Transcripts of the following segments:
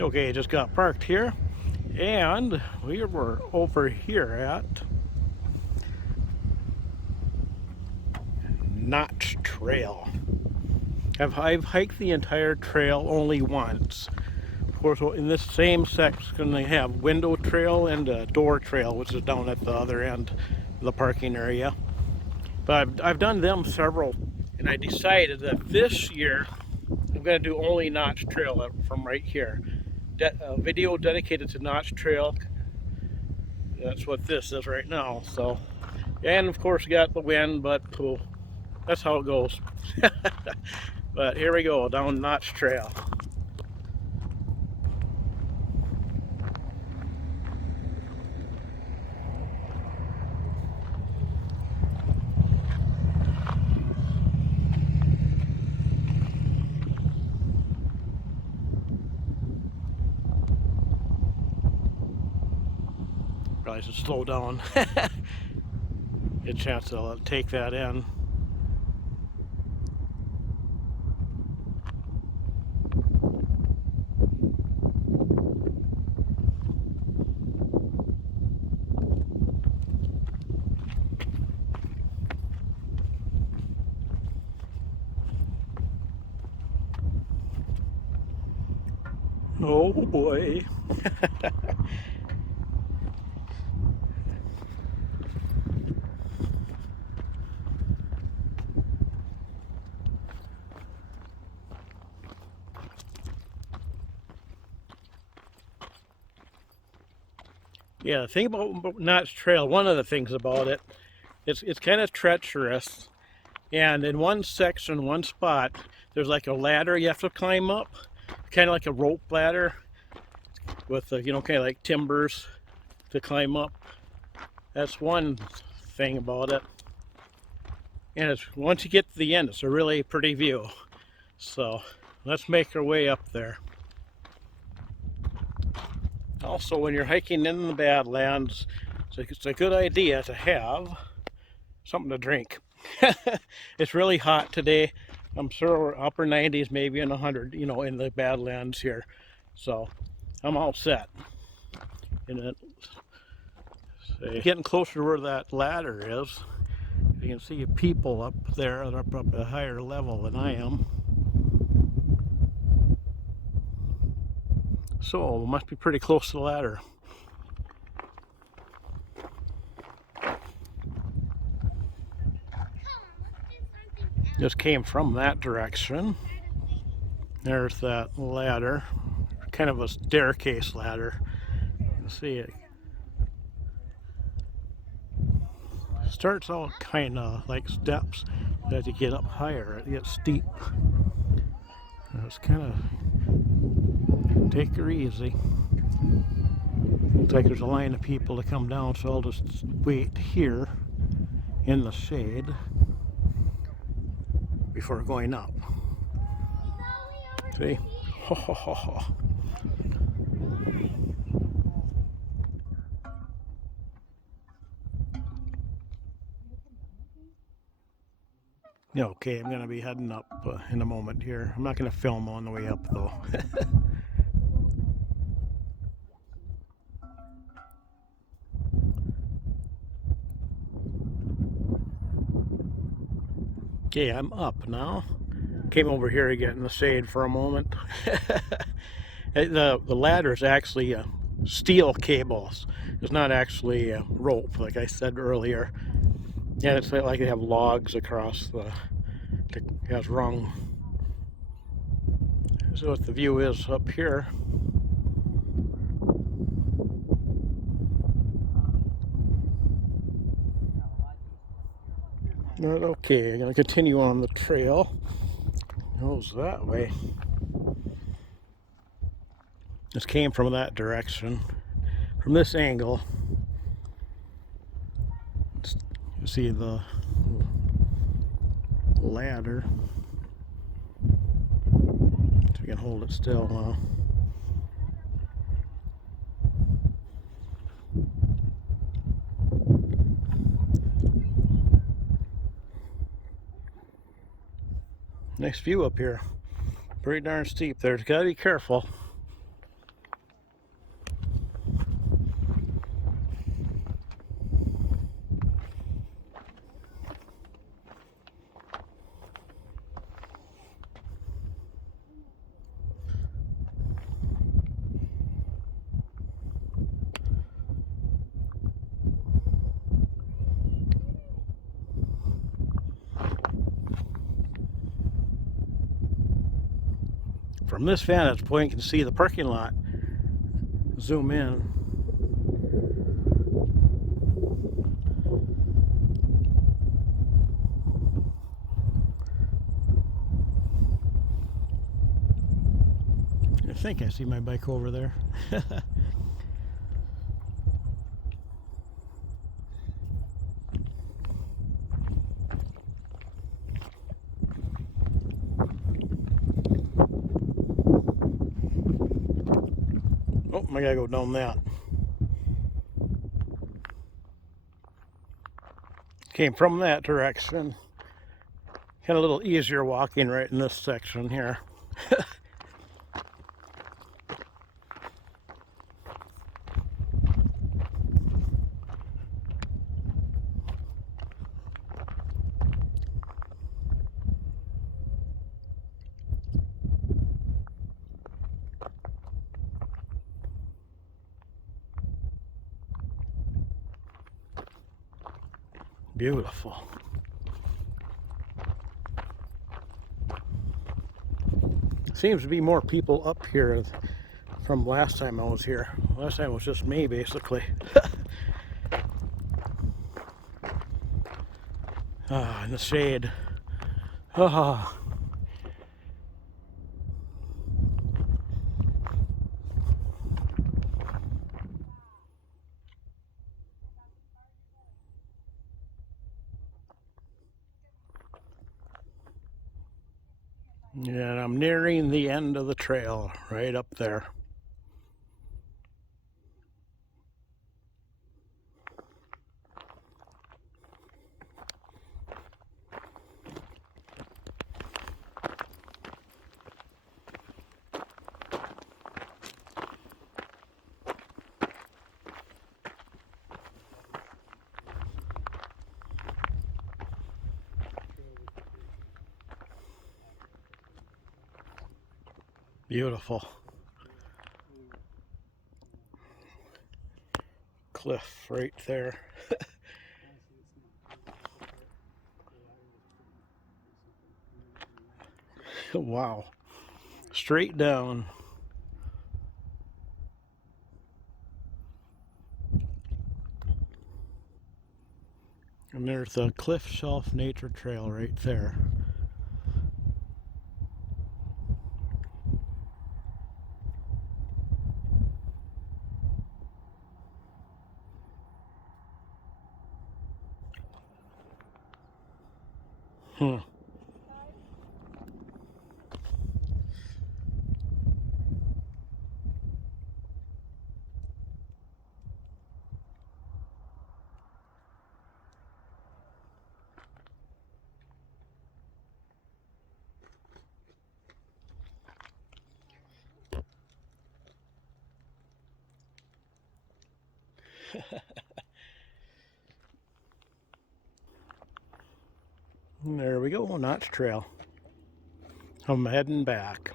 Okay, just got parked here, and we were over here at Notch Trail. I've hiked the entire trail only once. Of course, in this same section they have window trail and a door trail, which is down at the other end of the parking area. But I've done them several, and I decided that this year I'm going to do only Notch Trail from right here. A video dedicated to Notch Trail. That's what this is right now. So, and of course, got the wind, but oh, that's how it goes. But here we go down Notch Trail. Probably should slow down. Get a chance to take that in. Oh boy. Yeah, the thing about Notch Trail, one of the things about it, it's kind of treacherous. And in one section, one spot, there's like a ladder you have to climb up, kind of like a rope ladder with, kind of like timbers to climb up. That's one thing about it. And once you get to the end, it's a really pretty view. So let's make our way up there. Also, when you're hiking in the Badlands, it's a good idea to have something to drink. It's really hot today. I'm sure we're upper 90s, maybe in 100, in the Badlands here. So I'm all set. And getting closer to where that ladder is, you can see people up there that are up at a higher level than I am. So we must be pretty close to the ladder. Just came from that direction. There's that ladder, kind of a staircase ladder. You can see it starts out kind of like steps. As you get up higher, it gets steep. It's kind of take her easy. Looks like there's a line of people to come down, so I'll just wait here in the shade before going up. See? Ho, ho, ho, ho. Okay, I'm going to be heading up in a moment here. I'm not going to film on the way up though. Okay, I'm up now. Came over here to get in the shade for a moment. The ladder is actually steel cables. It's not actually rope, like I said earlier. And it's like they have logs across the has rung. This is what the view is up here. Okay, I'm going to continue on the trail. Goes that way. This came from that direction. From this angle, you see the ladder. So we can hold it still now. Nice view up here. Pretty darn steep there. Gotta be careful. From this vantage point, you can see the parking lot. Zoom in. I think I see my bike over there. Oh, I gotta go down that. Came from that direction. Kind of a little easier walking right in this section here. Beautiful. Seems to be more people up here from last time I was here. Last time it was just me, basically. Ah, in the shade. Ah. Yeah, and I'm nearing the end of the trail, right up there. Beautiful. Cliff right there. Wow. Straight down. And there's the Cliff Shelf Nature Trail right there. Hmm. There we go, Notch Trail. I'm heading back.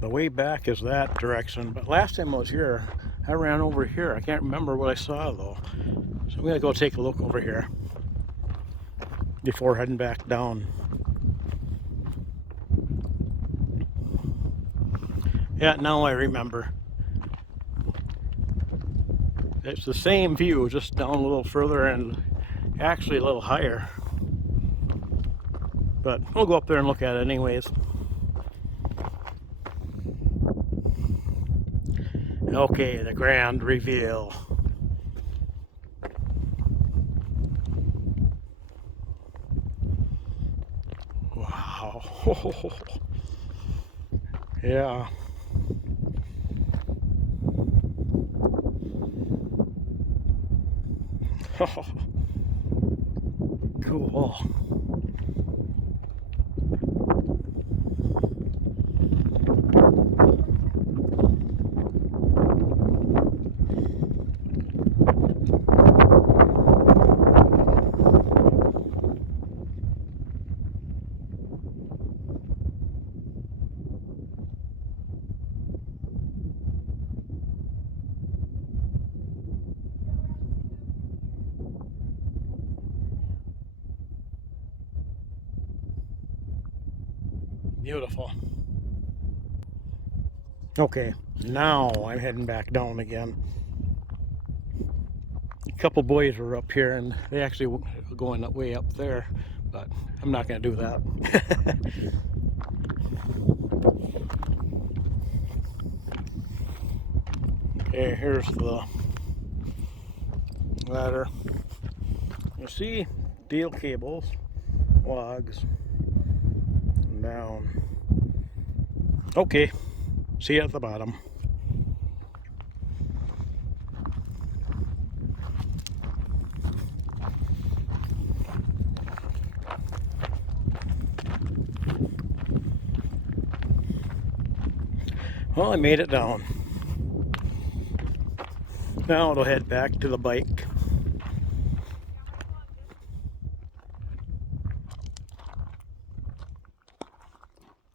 The way back is that direction, but last time I was here, I ran over here. I can't remember what I saw though. So I'm gonna go take a look over here before heading back down. Yeah, now I remember. It's the same view, just down a little further and actually a little higher. But we'll go up there and look at it anyways. Okay, the grand reveal. Wow. Yeah. Cool. Beautiful. Okay, now I'm heading back down again. A couple boys were up here and they actually were going that way up there, but I'm not going to do that. Okay, here's the ladder. You see, steel cables, logs, and down. Okay, see you at the bottom. Well, I made it down. Now it'll head back to the bike.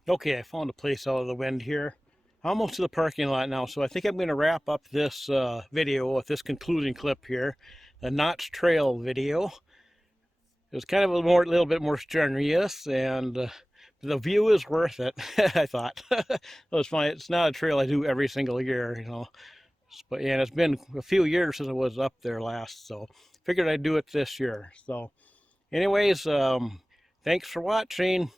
Okay, I found a place out of the wind here. Almost to the parking lot now, so I think I'm going to wrap up this video with this concluding clip here. The Notch Trail video. It was kind of a little bit more strenuous, and the view is worth it, I thought. It was fun. It's not a trail I do every single year, you know. But, and it's been a few years since I was up there last, so figured I'd do it this year. So anyways, thanks for watching.